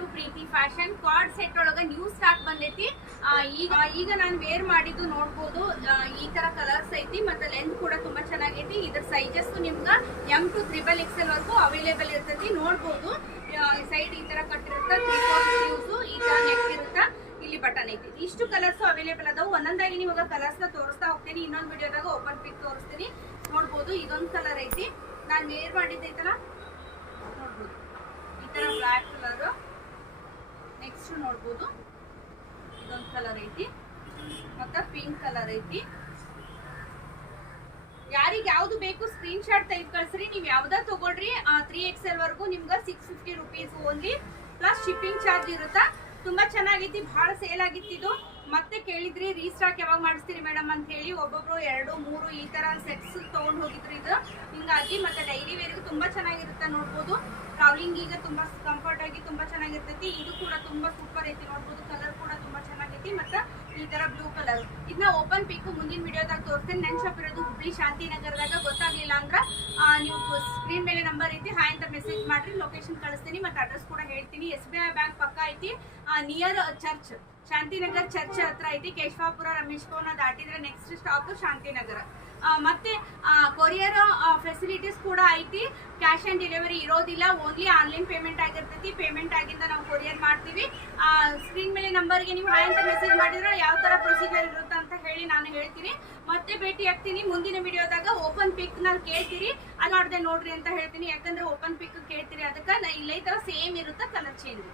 To Preethi fashion card set ಒಳಗ new stock ಬಂದೈತಿ. ಈಗ ನಾನು ವೇರ್ ಮಾಡಿದ್ದು ನೋಡ್ಬೋದು. ಈ ತರ ಕಲರ್ಸ್ ಐತಿ ಮತ್ತೆ ಲೆಂತ್ ಕೂಡ ತುಂಬಾ ಚೆನ್ನಾಗೈತಿ. ಇದ್ರ ಸೈಜಸ್ ನಿಮ್ಗ M to XXL ವರೆಗೂ ಅವೈಲೇಬಲ್ ಇರ್ತೈತಿ. ನೋಡ್ಬೋದು ಸೈಡ್ ಈ ತರ ಕಟ್ಟಿರುತ್ತ, 3/4 ಸ್ಲೀವ್ಸ್, ಈ ತರ ನೆಕ್ ಇರುತ್ತ, ಇಲ್ಲಿ ಬಟನ್ ಐತಿ. ಇಷ್ಟು ಕಲರ್ಸ್ ಅವೈಲೇಬಲ್ ಅದಾವು. ಒಂದೊಂದಾಗಿ ನಿಮಗೆ ಕಲರ್ಸ್ ನ ತೋರಿಸ್ತಾ ಹೋಗ್ತೀನಿ. ಇನ್ನೊಂದು ವಿಡಿಯೋದಾಗ ಓಪನ್ ಪಿಕ್ ತೋರಿಸ್ತೀನಿ. ನೋಡ್ಬೋದು ಇದೊಂದು ಕಲರ್ ಐತಿ. ನಾನು ವೇರ್ ಮಾಡಿದ್ದೈತಲ್ಲ ನೋಡ್ಬೋದು ಈ ತರ ಬ್ಲಾಕ್ ಕಲರ್. ನೆಕ್ಸ್ಟ್ ನೋಡ್ಬೋದು ಇದೊಂದು ಕಲರ್ ಐತಿ, ಮತ್ತೆ ಪಿಂಕ್ ಕಲರ್ ಐತಿ. ಯಾರಿಗೆ ಯಾವ್ದು ಬೇಕು ಸ್ಕ್ರೀನ್ ಶಾಟ್ ತೆಗೆದು ಕಳ್ಸ್ರಿ. ನೀವು ಯಾವ್ದ ತಗೊಳ್ರಿ 3XL ವರೆಗೂ ನಿಮ್ಗೆ 650 rupees only, plus shipping charge ಇರುತ್ತಾ. ತುಂಬಾ ಚೆನ್ನಾಗೈತಿ, ಬಹಳ ಸೇಲ್ ಆಗಿತ್ತು ಇದು. ಮತ್ತೆ ಕೇಳಿದ್ರಿ ರೀಸ್ಟಾಕ್ ಯಾವಾಗ ಮಾಡಿಸ್ತೀರಿ ಮೇಡಮ್ ಅಂತ ಹೇಳಿ. ಒಬ್ಬೊಬ್ರು 2, 3 ಈ ತರ ಸೆಟ್ಸ್ ತಗೊಂಡ್ ಹೋಗಿದ್ರು ಇದು. ಹಿಂಗಾಗಿ ಮತ್ತೆ ಡೈಲಿ ವೇರ್ಗೂ ತುಂಬಾ ಚೆನ್ನಾಗಿರುತ್ತೆ. ನೋಡ್ಬೋದು ಟ್ರಾವೆಲಿಂಗ್ ಈಗ ತುಂಬಾ ಕಂಫರ್ಟ್ ಆಗಿ ತುಂಬಾ ಚೆನ್ನಾಗಿರ್ತೈತಿ. ಇದು ಕೂಡ ತುಂಬಾ ಸೂಪರ್ ಐತಿ. ನೋಡ್ಬೋದು ಕಲರ್ ಕೂಡ ತುಂಬಾ ಚೆನ್ನಾಗೈತಿ. ಮತ್ತೆ ಈ ತರ ಬ್ಲೂ ಕಲರ್. ಇದನ್ನ ಓಪನ್ ಪಿಕ್ ಮುಂದಿನ ವಿಡಿಯೋದಾಗ ತೋರಿಸ್ತೀನಿ. ನನ್ನ ಶಾಪ್ ಇರೋದು ಹುಬ್ಳಿ ಶಾಂತಿನಗರದಾಗ. ಗೊತ್ತಾಗ್ಲಿಲ್ಲ ಅಂದ್ರ ನೀವು ಸ್ಕ್ರೀನ್ ಮೇಲೆ ನಂಬರ್ ಐತಿ, ಹಾಯ್ ಅಂತ ಮೆಸೇಜ್ ಮಾಡ್ರಿ, ಲೊಕೇಶನ್ ಕಳಿಸ್ತೀನಿ. ಮತ್ತೆ ಅಡ್ರೆಸ್ ಕೂಡ ಹೇಳ್ತೀನಿ. SBI ಬ್ಯಾಂಕ್ ಪಕ್ಕ ಐತಿ, ನಿಯರ್ ಚರ್ಚ್, ಶಾಂತಿನಗರ್ ಚರ್ಚ್ ಹತ್ರ ಐತಿ. ಕೇಶವಾಪುರ ರಮೇಶ್ ಭವನ ದಾಟಿದ್ರೆ ನೆಕ್ಸ್ಟ್ ಸ್ಟಾಪ್ ಶಾಂತಿನಗರ. ಮತ್ತೆ ಕೊರಿಯರ್ ಫೆಸಿಲಿಟೀಸ್ ಕೂಡ ಐತಿ. ಕ್ಯಾಶ್ ಆನ್ ಡೆಲಿವರಿ ಇರೋದಿಲ್ಲ, ಓನ್ಲಿ ಆನ್ಲೈನ್ ಪೇಮೆಂಟ್ ಆಗಿರ್ತೈತಿ. ಪೇಮೆಂಟ್ ಆಗಿಂದ ನಾವು ಕೊರಿಯರ್ ಮಾಡ್ತೀವಿ. ಸ್ಕ್ರೀನ್ ಮೇಲೆ ನಂಬರ್ಗೆ ನೀವು ಹಾಯ್ ಅಂತ ಮೆಸೇಜ್ ಮಾಡಿದ್ರೆ ಯಾವ ತರ ಪ್ರೊಸೀಜರ್ ಇರುತ್ತೆ ಅಂತ ಹೇಳಿ ನಾನು ಹೇಳ್ತೀನಿ. ಮತ್ತೆ ಭೇಟಿ ಆಗ್ತೀನಿ ಮುಂದಿನ ವಿಡಿಯೋದಾಗ. ಓಪನ್ ಪಿಕ್ ನ ಕೇಳ್ತೀರಿ, ಅಲ್ಲಿ ನೋಡ್ದೆ ನೋಡ್ರಿ ಅಂತ ಹೇಳ್ತೀನಿ. ಯಾಕಂದ್ರೆ ಓಪನ್ ಪಿಕ್ ಕೇಳ್ತೀರಿ, ಅದಕ್ಕೆ ಇಲ್ಲ ಈ ತರ ಸೇಮ್ ಇರುತ್ತೆ, ಕಲರ್ ಚೇಂಜ್.